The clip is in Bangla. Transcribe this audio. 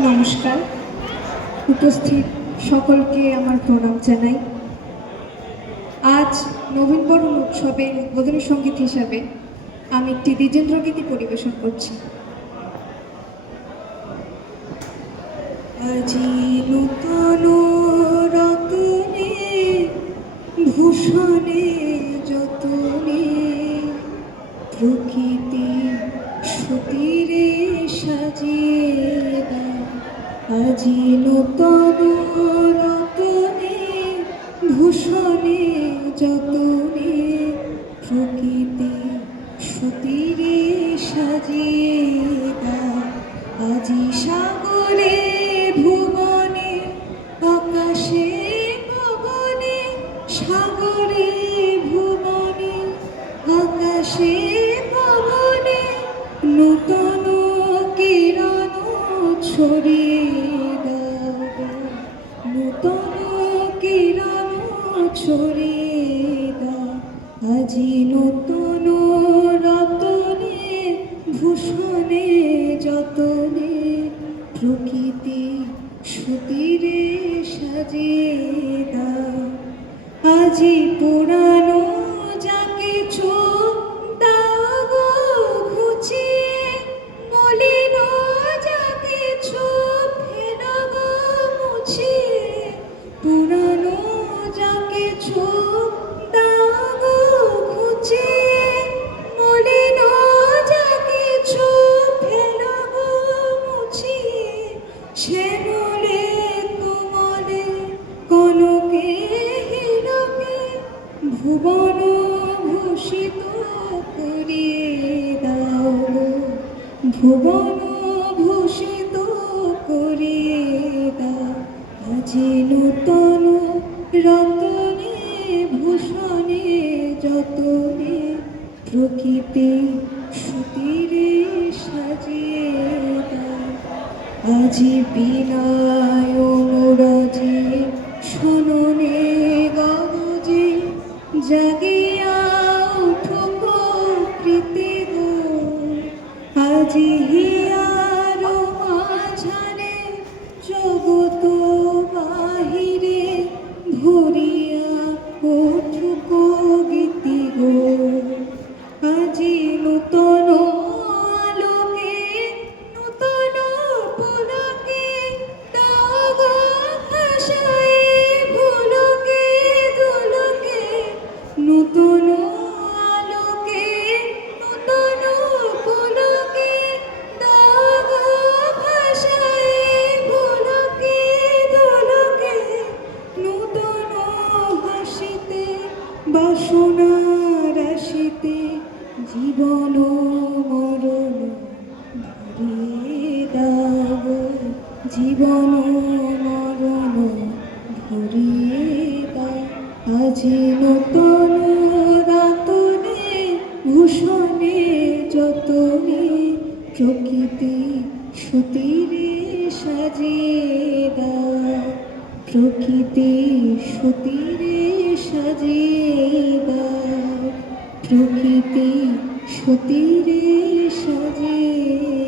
নমস্কার, উপস্থিত সকলকে আমার প্রণাম জানাই। আজ নবীনবরণ উৎসবের উদ্বোধনী সঙ্গীত হিসাবে আমি একটি দ্বিজেন্দ্র গীতি পরিবেশন করছি। আজি নূতন রতনে ভূষণে যতনে প্রকৃতি সুতীরে সাজিয়ে দাও। আজি নূতন রতনে ভূষণে যতনে প্রকৃতি সুতীরে সাজিয়ে দাও। আজি সাগরে ভুবনে আকাশে গগনে, সাগরে ভুবনে আকাশে গগনে নূতন কিরণ ছড়িয়ে দাও। নূতন কিরণ ছড়িয়ে দাও। আজি নূতন রতনে ভূষণে যতনে প্রকৃতি সুতীরে সাজিয়ে দাও। আজি পুরানো যা কিছু দাও গো ঘুচিয়ে, মলিন যা কিছু ফেলো গো মুছিয়ে। পুরানো যা কিছু দাও গো ঘুচিয়ে, মলিন যা কিছু ফেলো গো মুছিয়ে। শ্যামলে কোমলে কনকে হীরকে ভুবন ভূষিত করিয়ে দাও। ভুবন ভূষিত করিয়ে দাও। আজি নূতন রতনে ভূষণে যতনে প্রকৃতি সুতীরে সাজিয়ে দাও। আজি বিনায় মুরজে শোননে গগজে জাগিয়া উঠো প্রকৃতি গো। আজি হিয়ার মাঝারে জগত বাহিরে ভরিয়া উঠুক গীতি গো। আজি নূতন আলোকে নূতন পুলকে দাও গো ভাষায় ভুলকে দুলকে। নূতন আলোকে নূতন পুলকে দাও গো ভাষায় ভুলকে দুলকে। নূতন হাসিতে বাসনা রাশিতে জীবন মরণ ভরিয়ে দাও। জীবন মরণ ভরিয়ে দাও। আজি নূতন রতনে ভূষণে যতনে প্রকৃতি সুতীরে সাজিয়ে দাও। প্রকৃতি সুতীরে সাজিয়ে দাও। প্রকৃতি সুতীরে সাজিয়ে